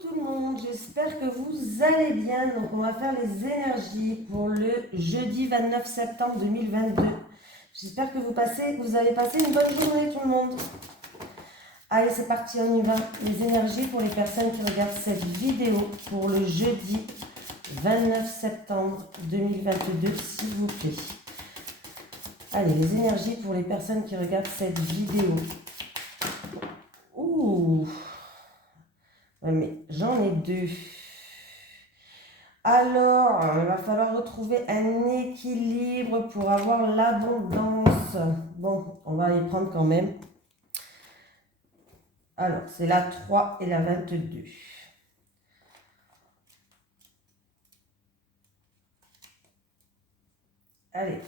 tout le monde, j'espère que vous allez bien. Donc on va faire les énergies pour le jeudi 29 septembre 2022. J'espère que vous allez passer une bonne journée tout le monde. Allez, c'est parti, on y va. Les énergies pour les personnes qui regardent cette vidéo pour le jeudi 29 septembre 2022, s'il vous plaît. Allez, les énergies pour les personnes qui regardent cette vidéo. Ouh, ouais, mais j'en ai deux. Alors, il va falloir retrouver un équilibre pour avoir l'abondance. Bon, on va les prendre quand même. Alors, c'est la 3 et la 22. Allez.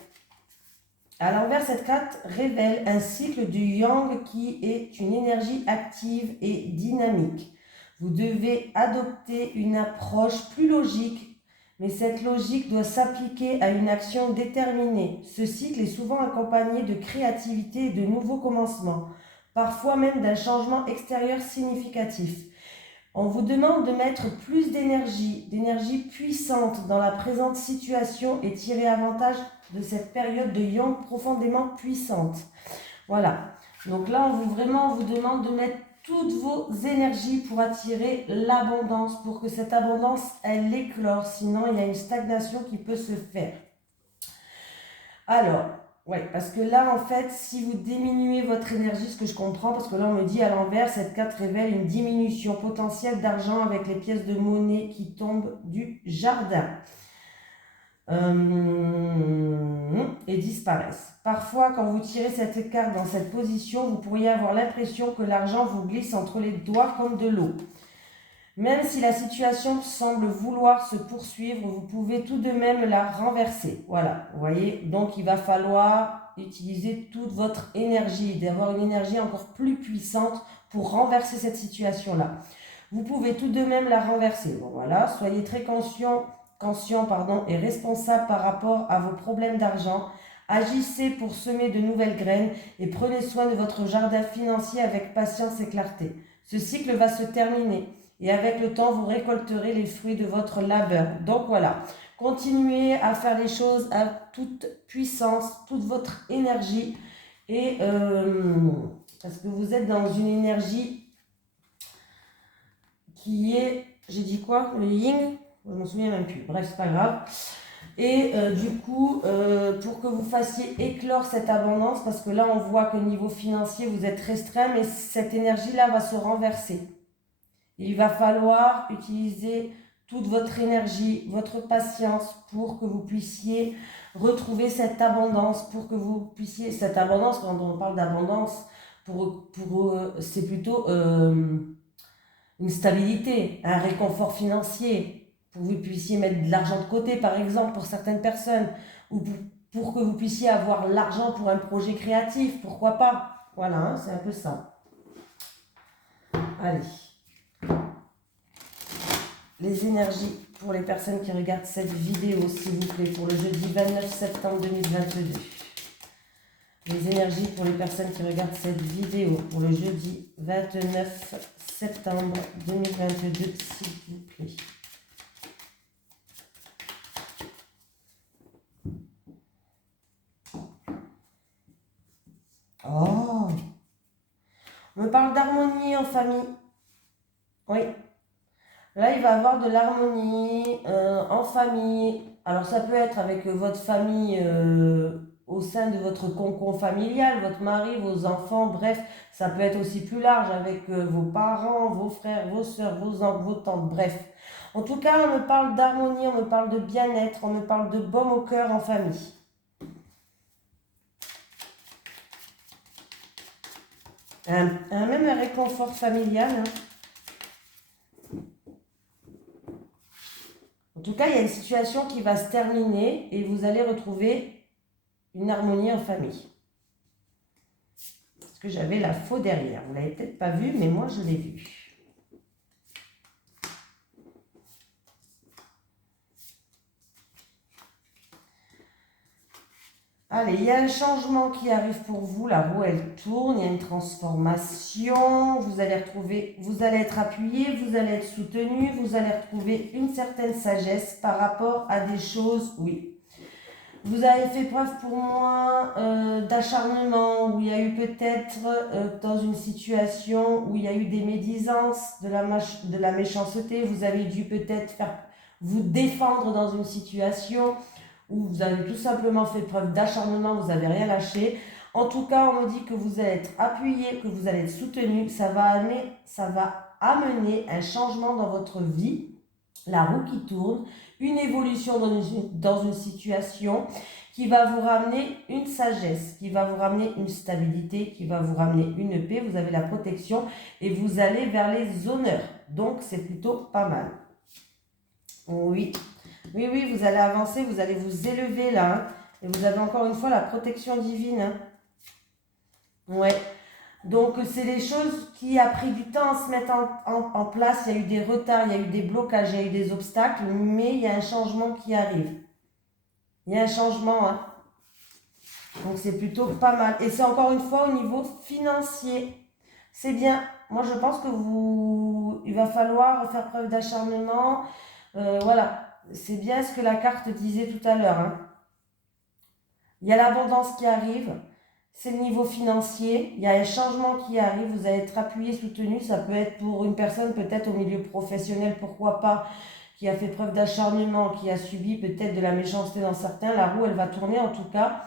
À l'envers, cette carte révèle un cycle du yang qui est une énergie active et dynamique. Vous devez adopter une approche plus logique, mais cette logique doit s'appliquer à une action déterminée. Ce cycle est souvent accompagné de créativité et de nouveaux commencements, parfois même d'un changement extérieur significatif. On vous demande de mettre plus d'énergie puissante dans la présente situation et tirer avantage de cette période de yang profondément puissante. Voilà. Donc là, on vous demande de mettre toutes vos énergies pour attirer l'abondance, pour que cette abondance, elle éclore. Sinon, il y a une stagnation qui peut se faire. Alors, ouais, parce que là, en fait, si vous diminuez votre énergie, ce que je comprends, parce que là, on me dit à l'envers, cette carte révèle une diminution potentielle d'argent avec les pièces de monnaie qui tombent du jardin. Et disparaissent. Parfois, quand vous tirez cette carte dans cette position, vous pourriez avoir l'impression que l'argent vous glisse entre les doigts comme de l'eau. Même si la situation semble vouloir se poursuivre, vous pouvez tout de même la renverser. Voilà, vous voyez, donc il va falloir utiliser toute votre énergie, d'avoir une énergie encore plus puissante pour renverser cette situation-là. Vous pouvez tout de même la renverser. Bon, voilà, soyez très conscient et responsable par rapport à vos problèmes d'argent. Agissez pour semer de nouvelles graines et prenez soin de votre jardin financier avec patience et clarté. Ce cycle va se terminer et avec le temps, vous récolterez les fruits de votre labeur. Donc voilà, continuez à faire les choses à toute puissance, toute votre énergie et parce que vous êtes dans une énergie qui est, j'ai dit quoi, le yin, je ne me souviens même plus, bref, c'est pas grave. Et du coup, pour que vous fassiez éclore cette abondance, parce que là, on voit qu'au niveau financier, vous êtes restreint, mais cette énergie-là va se renverser. Il va falloir utiliser toute votre énergie, votre patience pour que vous puissiez retrouver cette abondance, pour que vous puissiez, cette abondance, quand on parle d'abondance, c'est plutôt une stabilité, un réconfort financier, pour que vous puissiez mettre de l'argent de côté, par exemple, pour certaines personnes, ou pour que vous puissiez avoir l'argent pour un projet créatif, pourquoi pas. Voilà, hein, c'est un peu ça. Allez. Les énergies pour les personnes qui regardent cette vidéo, s'il vous plaît, pour le jeudi 29 septembre 2022. Les énergies pour les personnes qui regardent cette vidéo pour le jeudi 29 septembre 2022, s'il vous plaît. Oh, on me parle d'harmonie en famille. Oui. Là, il va y avoir de l'harmonie en famille. Alors, ça peut être avec votre famille au sein de votre cocon familial, votre mari, vos enfants, bref. Ça peut être aussi plus large avec vos parents, vos frères, vos soeurs, vos oncles, vos tantes, bref. En tout cas, on me parle d'harmonie, on me parle de bien-être, on me parle de baume au cœur en famille. Même un réconfort familial, hein. En tout cas, il y a une situation qui va se terminer et vous allez retrouver une harmonie en famille. Parce que j'avais la faux derrière. Vous ne l'avez peut-être pas vu, mais moi, je l'ai vu. Allez, il y a un changement qui arrive pour vous. La roue, elle tourne. Il y a une transformation. Vous allez être appuyé, vous allez être soutenu. Vous allez retrouver une certaine sagesse par rapport à des choses, oui. Vous avez fait preuve pour moi d'acharnement, où il y a eu peut-être dans une situation où il y a eu des médisances, de la méchanceté. Vous avez dû peut-être vous défendre dans une situation où vous avez tout simplement fait preuve d'acharnement, vous n'avez rien lâché. En tout cas, on me dit que vous allez être appuyé, que vous allez être soutenu. Ça va amener un changement dans votre vie, la roue qui tourne, une évolution dans une situation qui va vous ramener une sagesse, qui va vous ramener une stabilité, qui va vous ramener une paix. Vous avez la protection et vous allez vers les honneurs. Donc, c'est plutôt pas mal. Oui. Oui, oui, vous allez avancer, vous allez vous élever là. Hein, et vous avez encore une fois la protection divine. Hein. Ouais. Donc, c'est des choses qui a pris du temps à se mettre en place. Il y a eu des retards, il y a eu des blocages, il y a eu des obstacles, mais il y a un changement qui arrive. Il y a un changement. Hein. Donc, c'est plutôt pas mal. Et c'est encore une fois au niveau financier. C'est bien. Moi, je pense que il va falloir faire preuve d'acharnement. Voilà. C'est bien ce que la carte disait tout à l'heure. Hein. Il y a l'abondance qui arrive, c'est le niveau financier, il y a un changement qui arrive, vous allez être appuyé, soutenu, ça peut être pour une personne peut-être au milieu professionnel, pourquoi pas, qui a fait preuve d'acharnement, qui a subi peut-être de la méchanceté dans certains, la roue elle va tourner en tout cas,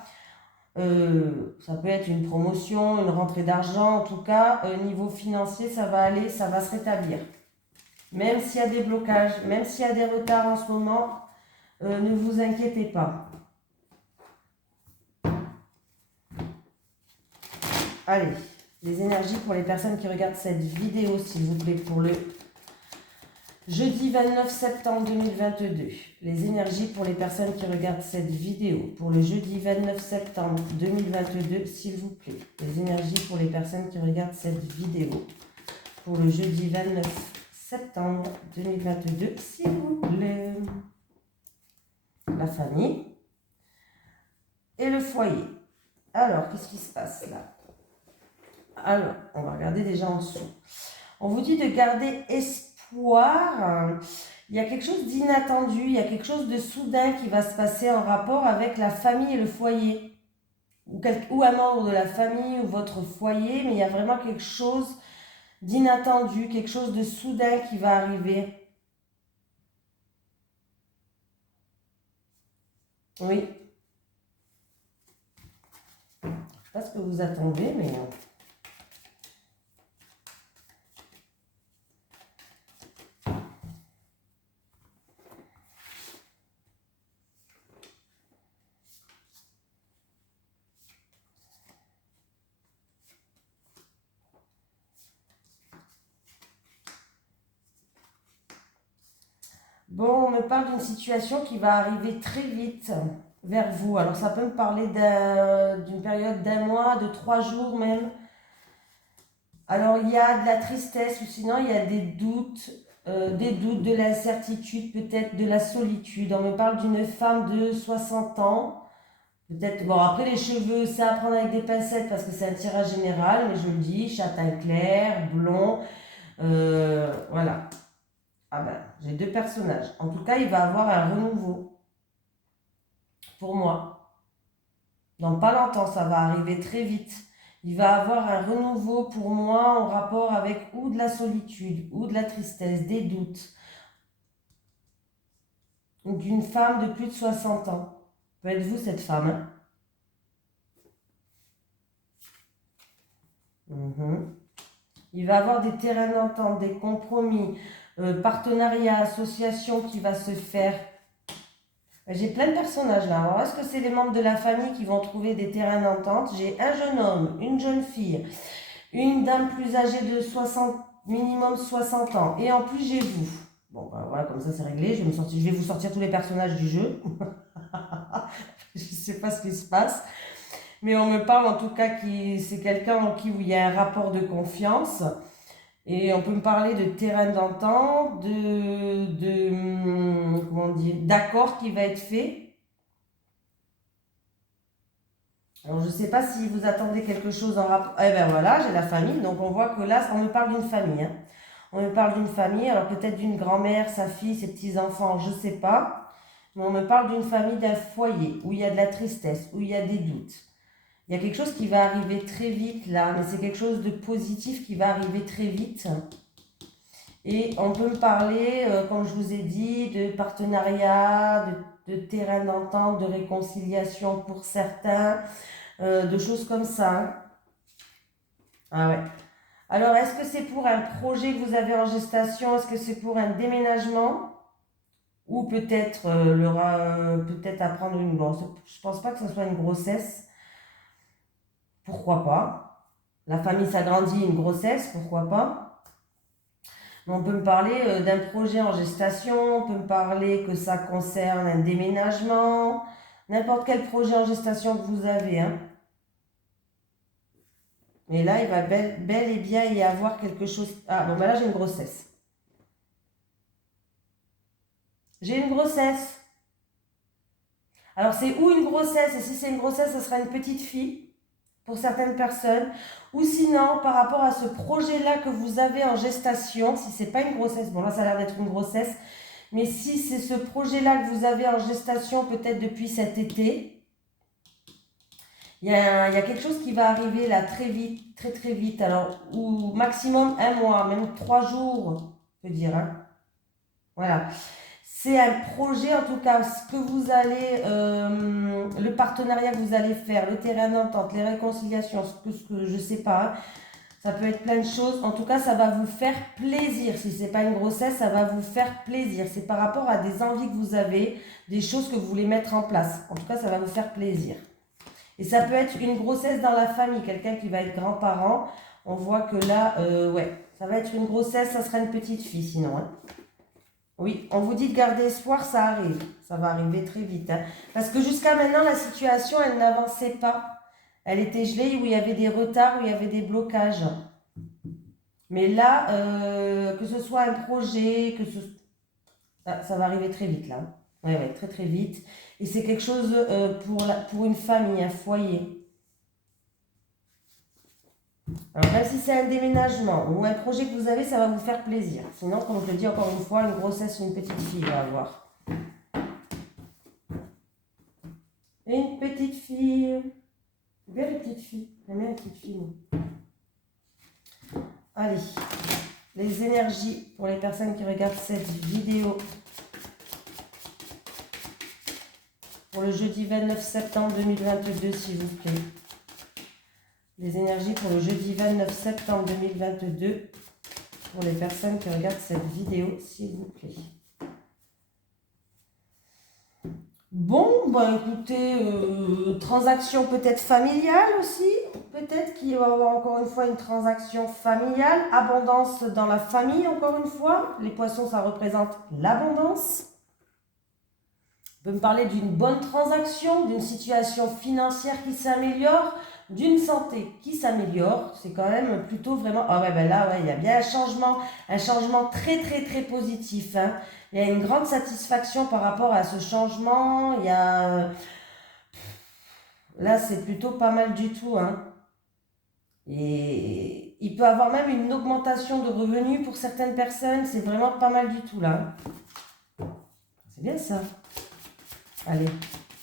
ça peut être une promotion, une rentrée d'argent, en tout cas, niveau financier ça va aller, ça va se rétablir. Même s'il y a des blocages, même s'il y a des retards en ce moment, ne vous inquiétez pas. Allez, les énergies pour les personnes qui regardent cette vidéo, s'il vous plaît, pour le jeudi 29 septembre 2022. Les énergies pour les personnes qui regardent cette vidéo, pour le jeudi 29 septembre 2022, s'il vous plaît. Les énergies pour les personnes qui regardent cette vidéo, pour le jeudi 29 septembre 2022, s'il vous plaît. La famille et le foyer. Alors, qu'est-ce qui se passe là ? Alors, on va regarder déjà en dessous. On vous dit de garder espoir. Il y a quelque chose d'inattendu, il y a quelque chose de soudain qui va se passer en rapport avec la famille et le foyer. Ou un membre de la famille ou votre foyer, mais il y a vraiment quelque chose d'inattendu, quelque chose de soudain qui va arriver. Oui. Je ne sais pas ce que vous attendez, mais... Bon, on me parle d'une situation qui va arriver très vite vers vous. Alors, ça peut me parler d'une période d'un mois, de 3 jours même. Alors, il y a de la tristesse ou sinon, il y a des doutes, de l'incertitude, peut-être de la solitude. On me parle d'une femme de 60 ans. Peut-être, bon, après les cheveux, c'est à prendre avec des pincettes parce que c'est un tirage général, mais je le dis, châtain clair, blond, voilà. Ah ben, j'ai 2 personnages. En tout cas, il va avoir un renouveau. Pour moi. Dans pas longtemps, ça va arriver très vite. Il va avoir un renouveau pour moi en rapport avec ou de la solitude, ou de la tristesse, des doutes. D'une femme de plus de 60 ans. Peut être vous cette femme. Hein? Il va avoir des terrains d'entente, des compromis, partenariats, associations qui va se faire. J'ai plein de personnages là. Alors, est-ce que c'est les membres de la famille qui vont trouver des terrains d'entente? J'ai un jeune homme, une jeune fille, une dame plus âgée de 60, minimum 60 ans. Et en plus, j'ai vous. Bon, ben voilà, comme ça c'est réglé. Je vais vous sortir tous les personnages du jeu. Je ne sais pas ce qui se passe. Mais on me parle en tout cas que c'est quelqu'un en qui il y a un rapport de confiance. Et on peut me parler de terrain d'entente, comment dire, d'accord qui va être fait. Alors, je ne sais pas si vous attendez quelque chose en rapport. Eh bien voilà, j'ai la famille. Donc, on voit que là, on me parle d'une famille. Hein. On me parle d'une famille, alors peut-être d'une grand-mère, sa fille, ses petits-enfants, je ne sais pas. Mais on me parle d'une famille, d'un foyer, où il y a de la tristesse, où il y a des doutes. Il y a quelque chose qui va arriver très vite là, mais c'est quelque chose de positif qui va arriver très vite. Et on peut me parler, comme je vous ai dit, de partenariat, de terrain d'entente, de réconciliation pour certains, de choses comme ça. Hein. Ah ouais. Alors, est-ce que c'est pour un projet que vous avez en gestation? Est-ce que c'est pour un déménagement? Ou peut-être peut-être apprendre une grossesse? Je pense pas que ce soit une grossesse. Pourquoi pas? La famille s'agrandit, une grossesse, pourquoi pas? On peut me parler d'un projet en gestation, on peut me parler que ça concerne un déménagement, n'importe quel projet en gestation que vous avez. Hein. Mais là, il va bel et bien y avoir quelque chose. Ah, bon, ben là, j'ai une grossesse. J'ai une grossesse. Alors, c'est où une grossesse? Et si c'est une grossesse, ce sera une petite fille pour certaines personnes. Ou sinon, par rapport à ce projet-là que vous avez en gestation, si c'est pas une grossesse, bon là, ça a l'air d'être une grossesse, mais si c'est ce projet-là que vous avez en gestation, peut-être depuis cet été, il y a quelque chose qui va arriver là très vite, très très vite. Alors, ou maximum un mois, même 3 jours, je peux dire. Hein. Voilà. C'est un projet, en tout cas, ce que vous allez, le partenariat que vous allez faire, le terrain d'entente, les réconciliations, ce que je sais pas, hein. Ça peut être plein de choses. En tout cas, ça va vous faire plaisir. Si c'est pas une grossesse, ça va vous faire plaisir. C'est par rapport à des envies que vous avez, des choses que vous voulez mettre en place. En tout cas, ça va vous faire plaisir. Et ça peut être une grossesse dans la famille, quelqu'un qui va être grand-parent. On voit que là, ouais, ça va être une grossesse, ça sera une petite fille sinon. Hein. Oui, on vous dit de garder espoir, ça arrive. Ça va arriver très vite. Hein. Parce que jusqu'à maintenant, la situation, elle n'avançait pas. Elle était gelée où il y avait des retards, où il y avait des blocages. Mais là, que ce soit un projet, ça va arriver très vite là. Oui, ouais, très très vite. Et c'est quelque chose pour une famille, un foyer. Alors, même si c'est un déménagement ou un projet que vous avez, ça va vous faire plaisir. Sinon, comme je le dis encore une fois, une grossesse ou une petite fille va avoir. Une petite fille. Bien les petites filles. J'aime bien les petites filles. Allez, les énergies pour les personnes qui regardent cette vidéo. Pour le jeudi 29 septembre 2022, s'il vous plaît. Les énergies pour le jeudi 29 septembre 2022. Pour les personnes qui regardent cette vidéo, s'il vous plaît. Bon, ben écoutez, transaction peut-être familiale aussi. Peut-être qu'il va y avoir encore une fois une transaction familiale. Abondance dans la famille, encore une fois. Les poissons, ça représente l'abondance. On peut me parler d'une bonne transaction, d'une situation financière qui s'améliore, d'une santé qui s'améliore. C'est quand même plutôt vraiment... Ah ouais, ben là, ouais, il y a bien un changement très très très positif. Hein. Il y a une grande satisfaction par rapport à ce changement. Il y a... Là, c'est plutôt pas mal du tout. Hein. Et il peut y avoir même une augmentation de revenus pour certaines personnes. C'est vraiment pas mal du tout là. C'est bien ça. Allez,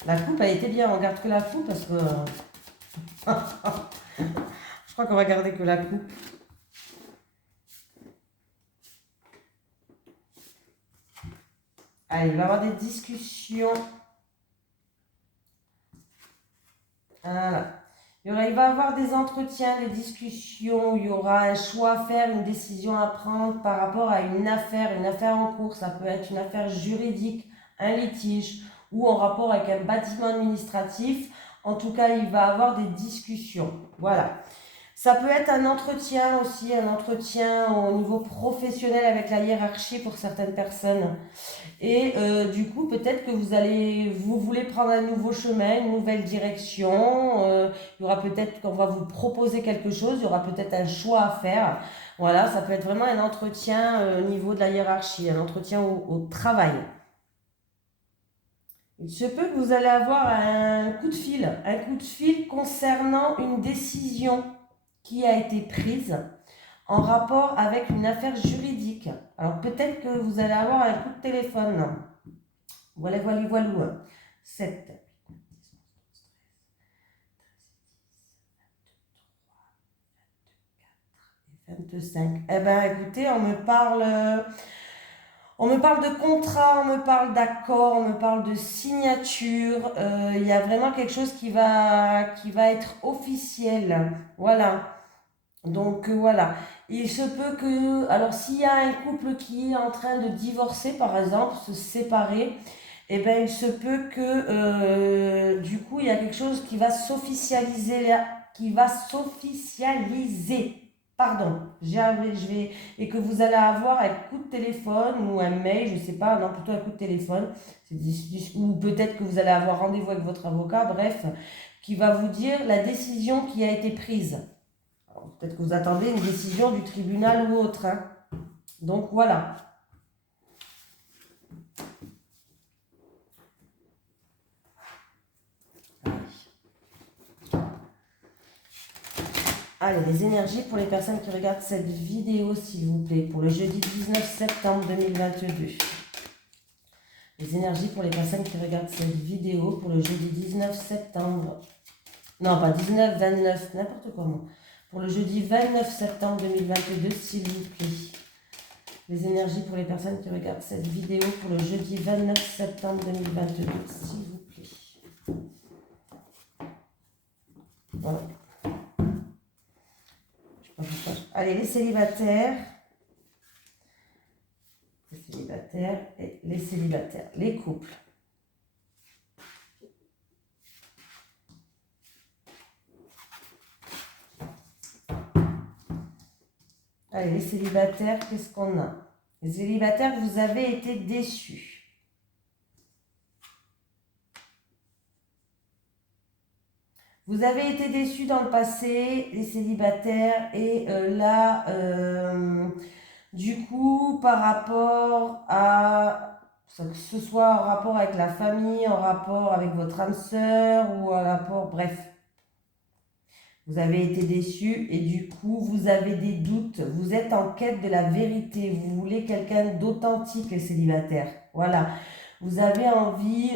la coupe, elle était bien. On garde que la coupe parce que... Je crois qu'on va garder que la coupe. Allez, il va y avoir des discussions. Voilà. Il va y avoir des entretiens, des discussions. Il y aura un choix à faire, une décision à prendre par rapport à une affaire en cours. Ça peut être une affaire juridique, un litige ou en rapport avec un bâtiment administratif. En tout cas, il va y avoir des discussions. Voilà. Ça peut être un entretien aussi, un entretien au niveau professionnel avec la hiérarchie pour certaines personnes. Et du coup, peut-être que vous voulez prendre un nouveau chemin, une nouvelle direction. Il y aura peut-être qu'on va vous proposer quelque chose, il y aura peut-être un choix à faire. Voilà, ça peut être vraiment un entretien au niveau de la hiérarchie, un entretien au travail. Il se peut que vous allez avoir un coup de fil concernant une décision qui a été prise en rapport avec une affaire juridique. Alors peut-être que vous allez avoir un coup de téléphone. Voilà, voilà, voilà. 7. 25. Eh bien, écoutez, on me parle de contrat, on me parle d'accord, on me parle de signature. Il y a vraiment quelque chose qui va être officiel. Voilà. Donc voilà. Il se peut que, alors s'il y a un couple qui est en train de divorcer, par exemple, se séparer, eh ben, il se peut que du coup, il y a quelque chose qui va s'officialiser là, qui va s'officialiser. Pardon, et que vous allez avoir un coup de téléphone ou un mail, je sais pas, non, plutôt un coup de téléphone, ou peut-être que vous allez avoir rendez-vous avec votre avocat, bref, qui va vous dire la décision qui a été prise. Peut-être que vous attendez une décision du tribunal ou autre, hein. Donc voilà. Allez, les énergies pour les personnes qui regardent cette vidéo, s'il vous plaît, pour le jeudi 19 septembre 2022. Les énergies pour les personnes qui regardent cette vidéo pour le jeudi 19 septembre. Non, pas 19, 29, n'importe comment. Pour le jeudi 29 septembre 2022, s'il vous plaît. Les énergies pour les personnes qui regardent cette vidéo pour le jeudi 29 septembre 2022, s'il vous plaît. Voilà. Allez, les célibataires et les célibataires, les couples. Allez, les célibataires, qu'est-ce qu'on a? Les célibataires, vous avez été déçus. Vous avez été déçus dans le passé, les célibataires, et là, du coup, par rapport à, que ce soit en rapport avec la famille, en rapport avec votre âme sœur, ou en rapport, bref, vous avez été déçus et du coup, vous avez des doutes, vous êtes en quête de la vérité, vous voulez quelqu'un d'authentique, les célibataires, voilà, vous avez envie,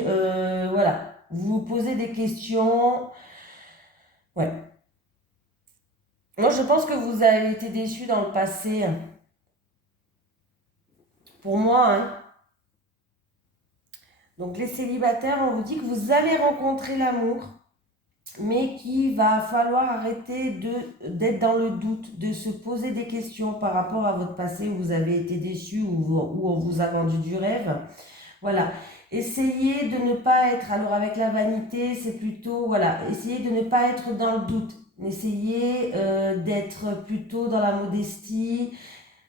voilà, vous vous posez des questions, ouais. Moi, je pense que vous avez été déçus dans le passé. Pour moi, hein. Donc, les célibataires, on vous dit que vous allez rencontrer l'amour, mais qu'il va falloir arrêter d'être dans le doute, de se poser des questions par rapport à votre passé où vous avez été déçus, où on vous a vendu du rêve. Voilà. Essayez de ne pas être, alors avec la vanité, c'est plutôt, voilà, essayez de ne pas être dans le doute. Essayez d'être plutôt dans la modestie,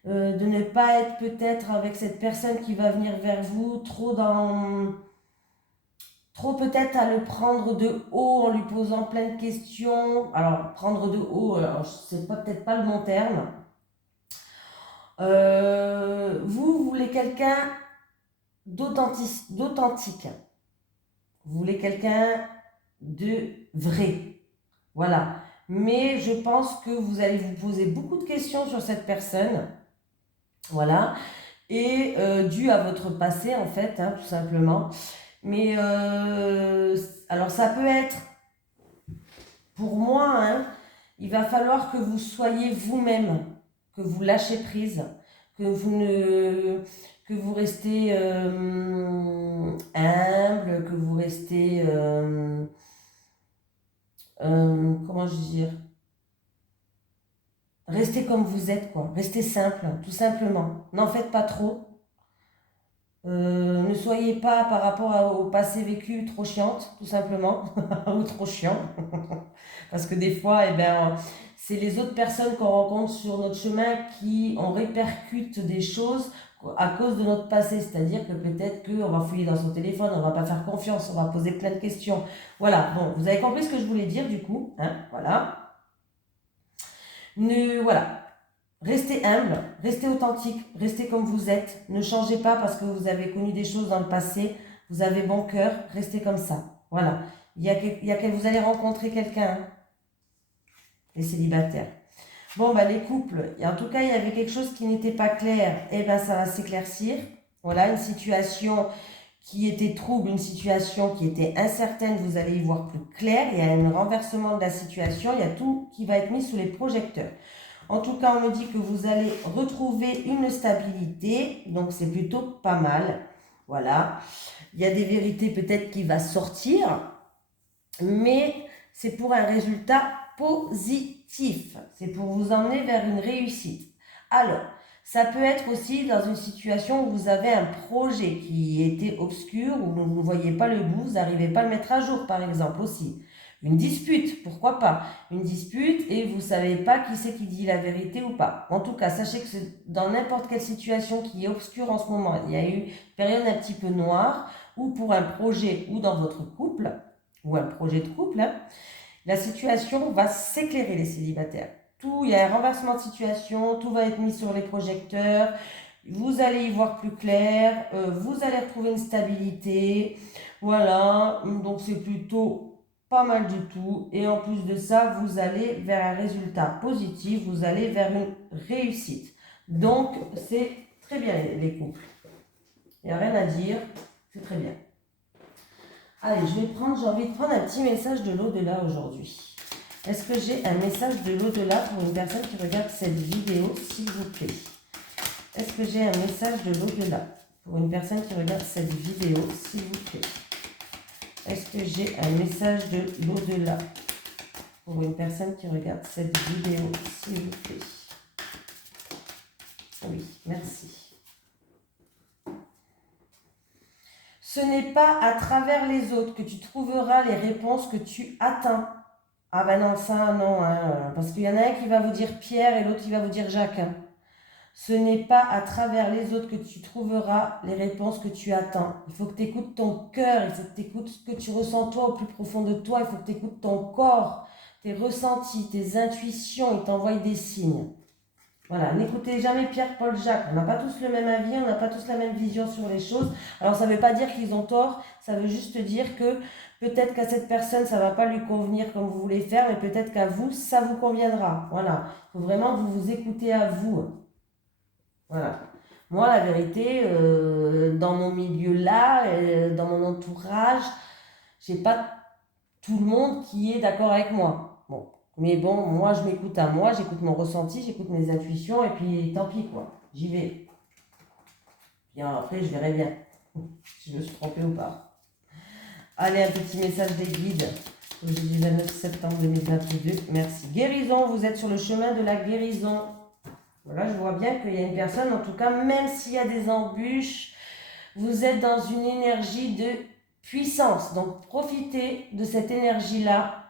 de ne pas être peut-être avec cette personne qui va venir vers vous trop peut-être à le prendre de haut en lui posant plein de questions. Alors, prendre de haut, c'est peut-être pas le bon terme. Vous voulez quelqu'un d'authentique. Vous voulez quelqu'un de vrai. Voilà. Mais je pense que vous allez vous poser beaucoup de questions sur cette personne. Voilà. Et dû à votre passé, en fait, hein, tout simplement. Mais alors ça peut être, pour moi, hein, il va falloir que vous soyez vous-même, que vous lâchez prise, que vous restez humble, que vous restez, comment je veux dire, restez comme vous êtes, quoi. Restez simple, tout simplement. N'en faites pas trop. Ne soyez pas par rapport au passé vécu trop chiante, tout simplement, ou trop chiant. Parce que des fois, eh ben, c'est les autres personnes qu'on rencontre sur notre chemin qui en répercutent des choses à cause de notre passé. C'est-à-dire que peut-être qu'on va fouiller dans son téléphone, on va pas faire confiance, on va poser plein de questions. Voilà, bon, vous avez compris ce que je voulais dire du coup, hein, voilà. Voilà. Restez humble, restez authentique, restez comme vous êtes. Ne changez pas parce que vous avez connu des choses dans le passé. Vous avez bon cœur, restez comme ça. Voilà. Vous allez rencontrer quelqu'un, hein, les célibataires. Bon, bah, les couples, en tout cas, il y avait quelque chose qui n'était pas clair. Eh bien, ça va s'éclaircir. Voilà, une situation qui était trouble, une situation qui était incertaine, vous allez y voir plus clair. Il y a un renversement de la situation, il y a tout qui va être mis sous les projecteurs. En tout cas, on me dit que vous allez retrouver une stabilité, donc c'est plutôt pas mal. Voilà. Il y a des vérités peut-être qui vont sortir, mais c'est pour un résultat positif. C'est pour vous emmener vers une réussite. Alors, ça peut être aussi dans une situation où vous avez un projet qui était obscur, où vous ne voyez pas le bout, vous n'arrivez pas à le mettre à jour, par exemple, aussi. Une dispute, pourquoi pas? Une dispute et vous ne savez pas qui c'est qui dit la vérité ou pas. En tout cas, sachez que dans n'importe quelle situation qui est obscure en ce moment, il y a eu une période un petit peu noire, ou pour un projet ou dans votre couple, ou un projet de couple, hein, la situation va s'éclairer, les célibataires. Il y a un renversement de situation, tout va être mis sur les projecteurs, vous allez y voir plus clair, vous allez retrouver une stabilité, voilà, donc c'est plutôt pas mal du tout. Et en plus de ça, vous allez vers un résultat positif, vous allez vers une réussite. Donc, c'est très bien les couples. Il n'y a rien à dire, c'est très bien. Allez, j'ai envie de prendre un petit message de l'au-delà aujourd'hui. Est-ce que j'ai un message de l'au-delà pour une personne qui regarde cette vidéo, s'il vous plaît? Est-ce que j'ai un message de l'au-delà pour une personne qui regarde cette vidéo, s'il vous plaît? Est-ce que j'ai un message de l'au-delà pour une personne qui regarde cette vidéo, s'il vous plaît? Oui, merci. Ce n'est pas à travers les autres que tu trouveras les réponses que tu atteins. Ah ben non, ça non, hein, parce qu'il y en a un qui va vous dire Pierre et l'autre qui va vous dire Jacques. Hein. Ce n'est pas à travers les autres que tu trouveras les réponses que tu attends. Il faut que tu écoutes ton cœur, il faut que tu écoutes ce que tu ressens toi au plus profond de toi, il faut que tu écoutes ton corps, tes ressentis, tes intuitions, il t'envoie des signes. Voilà, n'écoutez jamais Pierre, Paul, Jacques. On n'a pas tous le même avis, on n'a pas tous la même vision sur les choses. Alors ça ne veut pas dire qu'ils ont tort, ça veut juste dire que peut-être qu'à cette personne, ça ne va pas lui convenir comme vous voulez faire, mais peut-être qu'à vous, ça vous conviendra. Voilà, il faut vraiment que vous vous écoutez à vous. Voilà. Moi, la vérité, dans mon milieu-là, dans mon entourage, j'ai pas tout le monde qui est d'accord avec moi. Bon. Mais bon, moi, je m'écoute à moi, j'écoute mon ressenti, j'écoute mes intuitions, et puis tant pis, quoi. J'y vais. Puis après, je verrai bien si je me suis trompée ou pas. Allez, un petit message des guides. Jeudi 29 septembre 2022. Merci. Guérison, vous êtes sur le chemin de la guérison. Voilà, je vois bien qu'il y a une personne, en tout cas, même s'il y a des embûches, vous êtes dans une énergie de puissance. Donc, profitez de cette énergie-là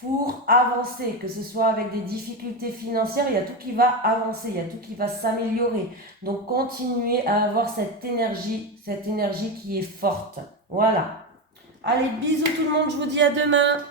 pour avancer, que ce soit avec des difficultés financières, il y a tout qui va avancer, il y a tout qui va s'améliorer. Donc, continuez à avoir cette énergie qui est forte. Voilà. Allez, bisous tout le monde, je vous dis à demain.